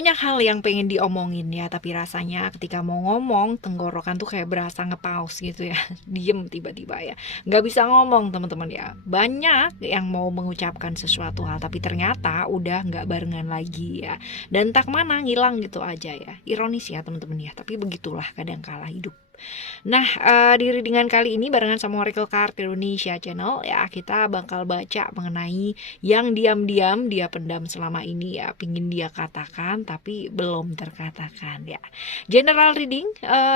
banyak hal yang pengen diomongin ya, tapi rasanya ketika mau ngomong tenggorokan tuh kayak berasa ngepaus gitu ya. Diem tiba-tiba ya, nggak bisa ngomong teman-teman ya. Banyak yang mau mengucapkan sesuatu hal tapi ternyata udah nggak barengan lagi ya, dan tak mana ngilang gitu aja ya. Ironis ya teman-teman ya, tapi begitulah kadang kala hidup. Nah, di readingan kali ini barengan sama Oracle Card Indonesia Channel ya, kita bakal baca mengenai yang diam-diam dia pendam selama ini ya, pingin dia katakan tapi belum terkatakan ya. General reading,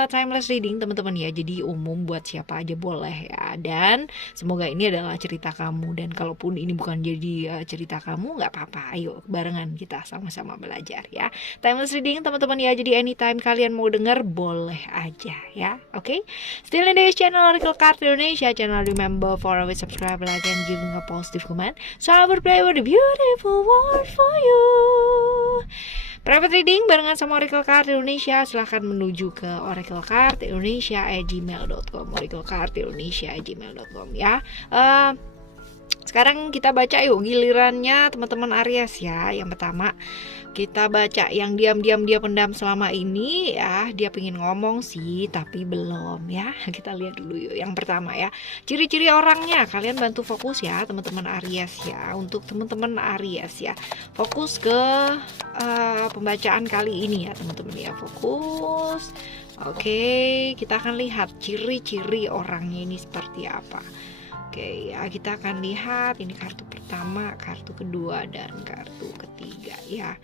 timeless reading teman-teman ya, jadi umum buat siapa aja boleh ya. Dan semoga ini adalah cerita kamu, dan kalaupun ini bukan jadi cerita kamu nggak apa-apa, ayo barengan kita sama-sama belajar ya. Timeless reading teman-teman ya, jadi anytime kalian mau denger boleh aja ya. Oke, still in this channel Oracle Card Indonesia channel. Remember for always subscribe, like, and giving a positive comment, so I will play with a beautiful word for you. Private reading barengan sama Oracle Card Indonesia, silahkan menuju ke oraclecardindonesia@gmail.com, oraclecardindonesia@gmail.com ya. Sekarang kita baca yuk gilirannya teman-teman Aries ya. Yang pertama kita baca yang diam-diam dia pendam selama ini ya. Dia pengen ngomong sih tapi belum ya. Kita lihat dulu yuk. Yang pertama ya, ciri-ciri orangnya. Kalian bantu fokus ya teman-teman Aries ya. Untuk teman-teman Aries ya, fokus ke pembacaan kali ini ya teman-teman ya. Fokus. Oke, kita akan lihat ciri-ciri orangnya ini seperti apa. Oke ya, kita akan lihat ini kartu pertama, kartu kedua, dan kartu ketiga ya.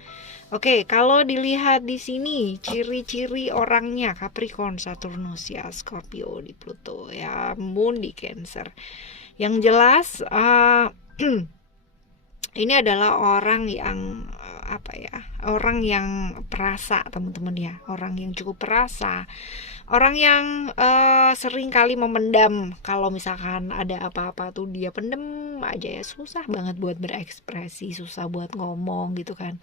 Oke, kalau dilihat di sini ciri-ciri orangnya Capricorn, Saturnus ya, Scorpio di Pluto ya, Moon di Cancer. Yang jelas ini adalah orang yang orang yang perasa teman-teman ya, orang yang cukup perasa, orang yang sering kali memendam. Kalau misalkan ada apa-apa tuh dia pendem aja ya, susah banget buat berekspresi, susah buat ngomong gitu kan.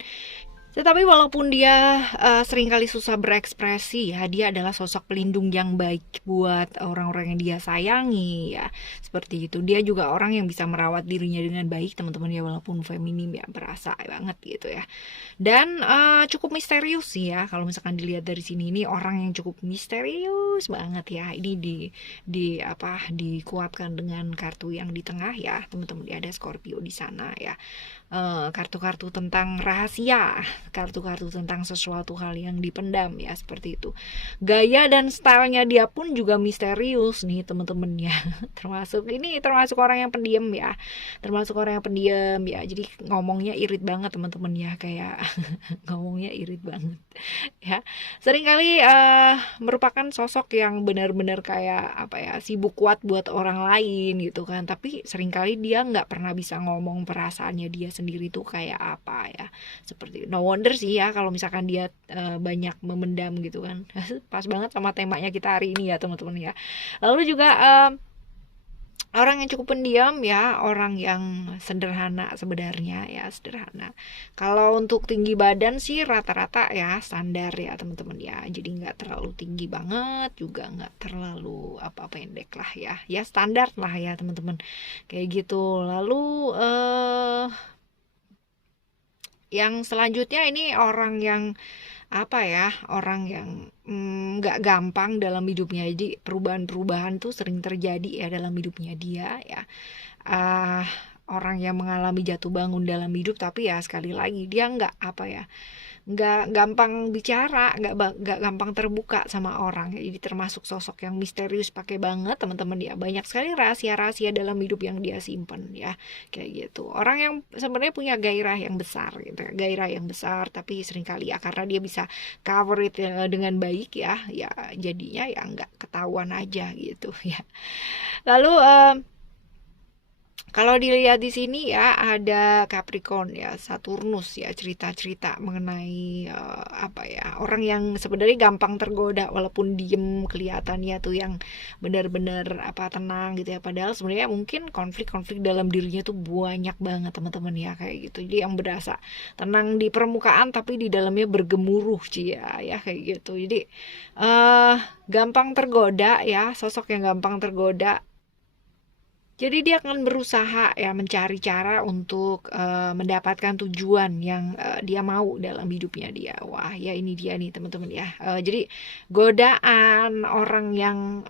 Tetapi walaupun dia seringkali susah berekspresi ya, dia adalah sosok pelindung yang baik buat orang-orang yang dia sayangi ya. Seperti itu. Dia juga orang yang bisa merawat dirinya dengan baik teman-teman ya, walaupun feminim ya, berasa banget gitu ya. Dan cukup misterius sih ya. Kalau misalkan dilihat dari sini, ini orang yang cukup misterius banget ya. Ini dikuatkan dengan kartu yang di tengah ya, teman-teman. Ada Scorpio di sana ya. Kartu-kartu tentang rahasia, kartu-kartu tentang sesuatu hal yang dipendam ya, seperti itu. Gaya dan stylenya dia pun juga misterius nih teman-teman ya. termasuk orang yang pendiam ya, jadi ngomongnya irit banget teman-teman ya, kayak ngomongnya irit banget ya. Seringkali merupakan sosok yang benar-benar kayak sibuk kuat buat orang lain gitu kan, tapi seringkali dia nggak pernah bisa ngomong perasaannya dia sendiri tuh kayak apa ya. Seperti no wonder sih ya kalau misalkan dia banyak memendam gitu kan. Pas banget sama temanya kita hari ini ya teman-teman ya. Lalu juga orang yang cukup pendiam ya, orang yang sederhana sebenarnya ya, sederhana. Kalau untuk tinggi badan sih rata-rata ya standar ya teman-teman ya, jadi nggak terlalu tinggi banget juga nggak terlalu pendek lah ya, ya standar lah ya teman-teman, kayak gitu. Lalu yang selanjutnya ini orang yang orang yang nggak gampang dalam hidupnya. Jadi perubahan-perubahan tuh sering terjadi ya dalam hidupnya dia ya. Orang yang mengalami jatuh bangun dalam hidup, tapi ya sekali lagi dia nggak gampang bicara, nggak gampang terbuka sama orang. Jadi termasuk sosok yang misterius pakai banget teman-teman ya. Banyak sekali rahasia-rahasia dalam hidup yang dia simpen ya, kayak gitu. Orang yang sebenarnya punya gairah yang besar gitu, tapi seringkali ya karena dia bisa cover it dengan baik ya, jadinya ya nggak ketahuan aja gitu ya. Lalu kalau dilihat di sini ya, ada Capricorn ya, Saturnus ya, cerita-cerita mengenai orang yang sebenarnya gampang tergoda walaupun diem, kelihatannya tuh yang benar-benar tenang gitu ya, padahal sebenarnya mungkin konflik-konflik dalam dirinya tuh banyak banget teman-teman ya, kayak gitu. Jadi yang berasa tenang di permukaan tapi di dalamnya bergemuruh ya kayak gitu. Jadi gampang tergoda ya, sosok yang gampang tergoda Jadi dia akan berusaha ya mencari cara untuk mendapatkan tujuan yang dia mau dalam hidupnya dia. Wah, ya ini dia nih teman-teman ya. Jadi godaan orang yang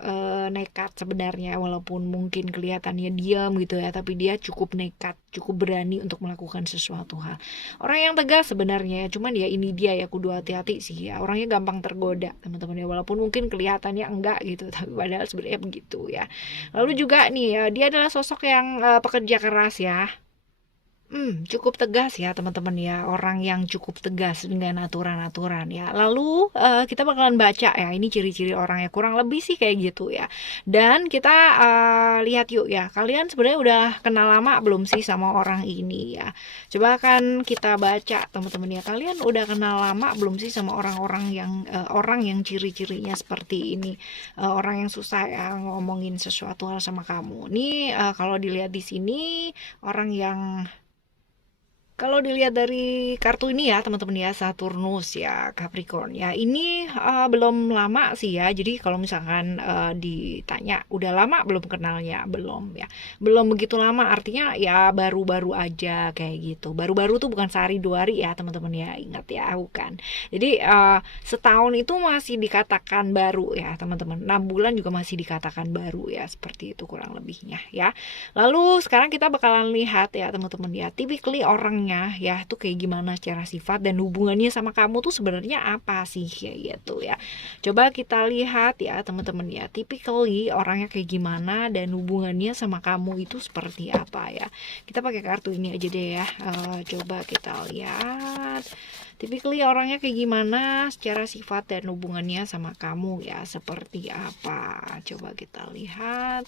nekat sebenarnya, walaupun mungkin kelihatannya diam gitu ya, tapi dia cukup nekat, cukup berani untuk melakukan sesuatu hal. Orang yang tegas sebenarnya, cuman ya ini dia ya, kudu hati-hati sih ya. Orangnya gampang tergoda teman-teman ya, walaupun mungkin kelihatannya enggak gitu, tapi padahal sebenarnya begitu ya. Lalu juga nih ya, dia adalah sosok yang pekerja keras ya. Cukup tegas ya teman-teman ya, orang yang cukup tegas dengan aturan-aturan ya. Lalu kita bakalan baca ya, ini ciri-ciri orangnya kurang lebih sih kayak gitu ya. Dan kita lihat yuk ya, kalian sebenarnya udah kenal lama belum sih sama orang ini ya? Coba kan kita baca teman-teman ya, kalian udah kenal lama belum sih sama orang yang ciri-cirinya seperti ini, orang yang susah ya ngomongin sesuatu hal sama kamu. Nih kalau dilihat di sini orang yang kalau dilihat dari kartu ini ya teman-teman ya, Saturnus ya, Capricorn ya, ini belum lama sih ya. Jadi kalau misalkan ditanya udah lama belum kenalnya, belum ya, belum begitu lama, artinya ya baru-baru aja kayak gitu. Baru-baru tuh bukan sehari dua hari ya teman-teman ya, ingat ya, bukan. Jadi setahun itu masih dikatakan baru ya teman-teman, 6 bulan juga masih dikatakan baru ya, seperti itu kurang lebihnya ya. Lalu sekarang kita bakalan lihat ya teman-teman ya, typically orangnya ya tuh kayak gimana secara sifat dan hubungannya sama kamu tuh sebenarnya apa sih ya gitu ya. Coba kita lihat ya teman-teman ya, typically orangnya kayak gimana dan hubungannya sama kamu itu seperti apa ya. Kita pakai kartu ini aja deh ya. Coba kita lihat typically orangnya kayak gimana secara sifat dan hubungannya sama kamu ya, seperti apa. Coba kita lihat.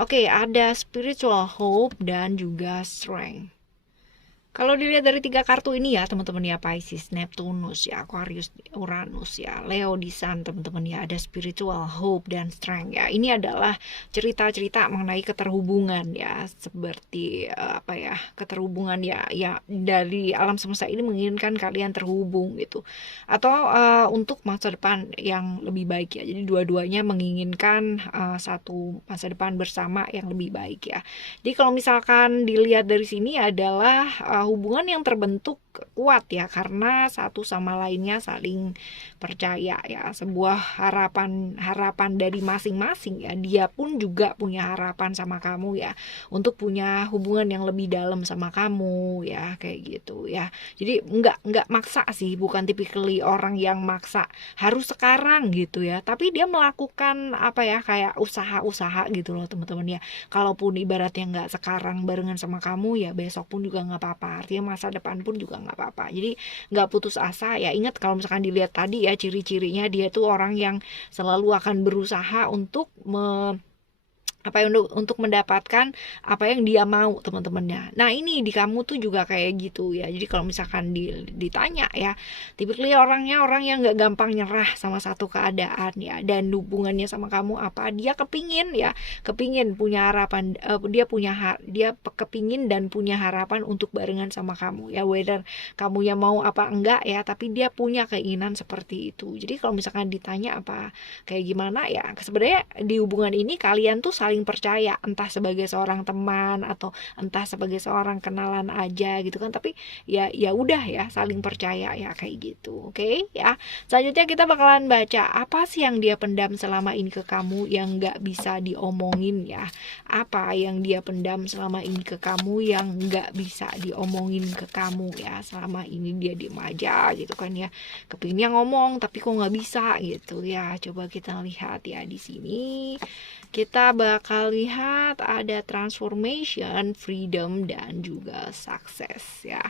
Oke, ada spiritual hope dan juga strength. Kalau dilihat dari 3 kartu ini ya teman-teman ya, Pisces, Neptunus ya, Aquarius, Uranus ya, Leo di Sun teman-teman ya, ada spiritual hope dan strength ya. Ini adalah cerita-cerita mengenai keterhubungan ya, seperti apa ya, keterhubungan ya dari alam semesta ini menginginkan kalian terhubung gitu. Atau untuk masa depan yang lebih baik ya. Jadi dua-duanya menginginkan satu masa depan bersama yang lebih baik ya. Jadi kalau misalkan dilihat dari sini adalah hubungan yang terbentuk kuat ya, karena satu sama lainnya saling percaya ya, sebuah harapan dari masing-masing ya. Dia pun juga punya harapan sama kamu ya, untuk punya hubungan yang lebih dalam sama kamu ya, kayak gitu ya. Jadi nggak maksa sih, bukan typically orang yang maksa harus sekarang gitu ya, tapi dia melakukan apa ya, kayak usaha-usaha gitu loh teman-teman ya. Kalaupun ibaratnya nggak sekarang barengan sama kamu ya, besok pun juga nggak apa-apa, artinya masa depan pun juga nggak apa-apa. Jadi nggak putus asa ya. Ingat kalau misalkan dilihat tadi ya, ciri-cirinya dia tuh orang yang selalu akan berusaha untuk untuk mendapatkan apa yang dia mau teman-temannya. Nah ini di kamu tuh juga kayak gitu ya. Jadi kalau misalkan ditanya ya, typically orangnya orang yang nggak gampang nyerah sama satu keadaan ya, dan hubungannya sama kamu apa, dia kepingin punya harapan, dia kepingin dan punya harapan untuk barengan sama kamu ya, whether kamu yang mau apa enggak ya, tapi dia punya keinginan seperti itu. Jadi kalau misalkan ditanya apa kayak gimana ya, sebenarnya di hubungan ini kalian tuh saling percaya, entah sebagai seorang teman atau entah sebagai seorang kenalan aja gitu kan, tapi ya udah ya, saling percaya ya, kayak gitu. Oke ya, selanjutnya kita bakalan baca apa sih yang dia pendam selama ini ke kamu yang nggak bisa diomongin ya. Apa yang dia pendam selama ini ke kamu yang nggak bisa diomongin ke kamu ya, selama ini dia diem aja gitu kan ya, kepinginnya ngomong tapi kok nggak bisa gitu ya. Coba kita lihat ya, di sini kita bakal lihat ada transformation, freedom, dan juga success ya.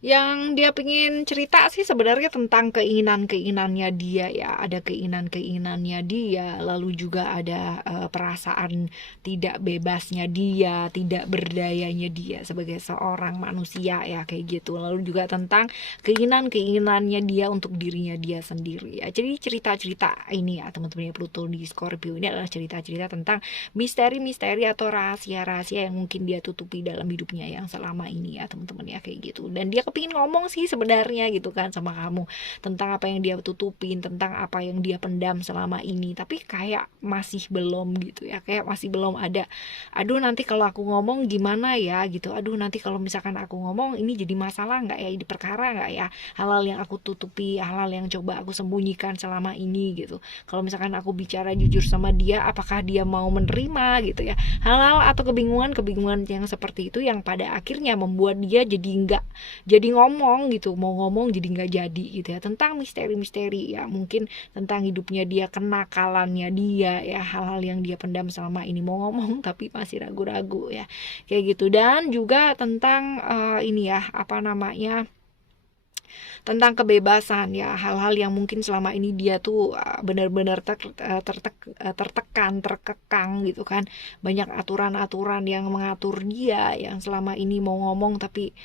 Yang dia pengen cerita sih sebenarnya tentang keinginannya dia ya. Ada keinginannya dia, lalu juga ada perasaan tidak bebasnya dia, tidak berdayanya dia sebagai seorang manusia ya, kayak gitu. Lalu juga tentang keinginannya dia untuk dirinya dia sendiri ya. Jadi cerita-cerita ini ya teman-teman ya, Pluto di Scorpio ini adalah cerita-cerita tentang misteri-misteri atau rahasia-rahasia yang mungkin dia tutupi dalam hidupnya yang selama ini ya teman-teman ya, kayak gitu. Dan dia kepingin ngomong sih sebenarnya gitu kan sama kamu, tentang apa yang dia tutupin, tentang apa yang dia pendam selama ini, tapi kayak masih belum gitu ya, kayak masih belum ada, aduh nanti kalau aku ngomong gimana ya gitu, aduh nanti kalau misalkan aku ngomong ini jadi masalah nggak ya, di perkara nggak ya, hal-hal yang aku tutupi, hal-hal yang coba aku sembunyikan selama ini gitu. Kalau misalkan aku bicara jujur sama dia, apakah dia mau menerima gitu ya, hal-hal atau kebingungan yang seperti itu yang pada akhirnya membuat dia jadi nggak jadi ngomong gitu, mau ngomong jadi nggak jadi gitu ya, tentang misteri-misteri ya, mungkin tentang hidupnya dia, kenakalannya dia ya, hal-hal yang dia pendam selama ini, mau ngomong tapi masih ragu-ragu ya, kayak gitu. Dan juga tentang ini ya, apa namanya, tentang kebebasan ya, hal-hal yang mungkin selama ini dia tuh benar-benar tertekan, terkekang gitu kan, banyak aturan-aturan yang mengatur dia, yang selama ini mau ngomong tapi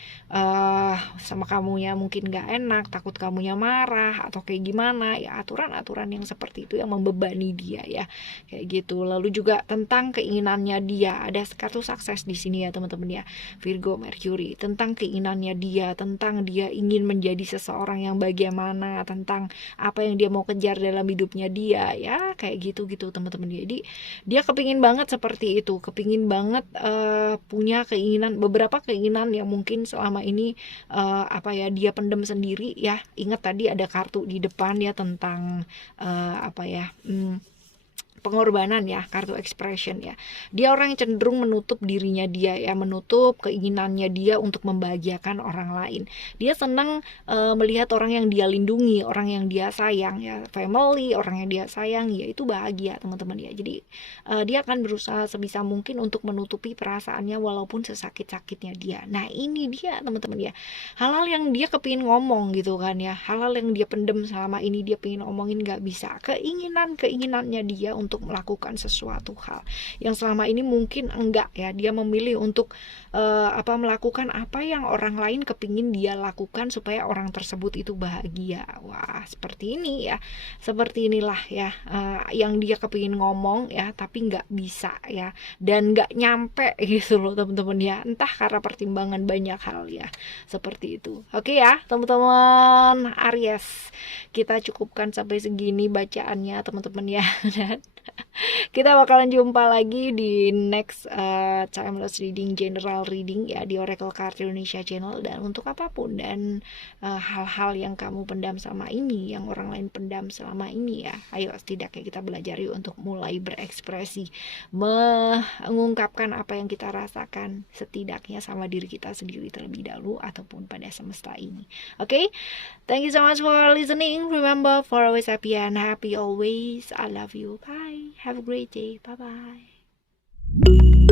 sama kamunya mungkin gak enak, takut kamunya marah atau kayak gimana ya, aturan-aturan yang seperti itu yang membebani dia ya, kayak gitu. Lalu juga tentang keinginannya dia, ada kartu sukses di sini ya teman-teman ya, Virgo Mercury, tentang keinginannya dia, tentang dia ingin menjadi seseorang yang bagaimana, tentang apa yang dia mau kejar dalam hidupnya dia ya, kayak gitu teman-teman. Jadi dia kepingin banget seperti itu, kepingin banget punya keinginan, beberapa keinginan yang mungkin selama ini apa ya, dia pendem sendiri ya. Ingat tadi ada kartu di depan ya tentang apa ya, pengorbanan ya, kartu expression ya. Dia orang yang cenderung menutup dirinya dia ya, menutup keinginannya dia untuk membahagiakan orang lain. Dia senang melihat orang yang dia lindungi, orang yang dia sayang ya, family, orang yang dia sayang ya, itu bahagia teman-teman ya. Jadi dia akan berusaha sebisa mungkin untuk menutupi perasaannya walaupun sesakit-sakitnya dia. Nah ini dia teman-teman ya, hal-hal yang dia kepingin ngomong gitu kan ya, hal-hal yang dia pendem selama ini, dia pengen ngomongin gak bisa, keinginannya dia untuk melakukan sesuatu hal yang selama ini mungkin enggak ya, dia memilih untuk melakukan apa yang orang lain kepingin dia lakukan supaya orang tersebut itu bahagia. Wah seperti ini ya, seperti inilah ya yang dia kepingin ngomong ya, tapi nggak bisa ya, dan nggak nyampe gitu loh teman-teman ya, entah karena pertimbangan banyak hal ya, seperti itu. Oke ya teman-teman Aries, kita cukupkan sampai segini bacaannya teman-teman ya. Dan kita bakalan jumpa lagi di next timeless reading, general reading ya, di Oracle Card Indonesia channel. Dan untuk apapun dan hal-hal yang kamu pendam selama ini, yang orang lain pendam selama ini ya, ayo setidaknya kita belajar yuk untuk mulai berekspresi, mengungkapkan apa yang kita rasakan, setidaknya sama diri kita sendiri terlebih dahulu ataupun pada semesta ini. Oke, thank you so much for listening. Remember, for always happy and happy always. I love you. Bye. Have a great day. Bye bye.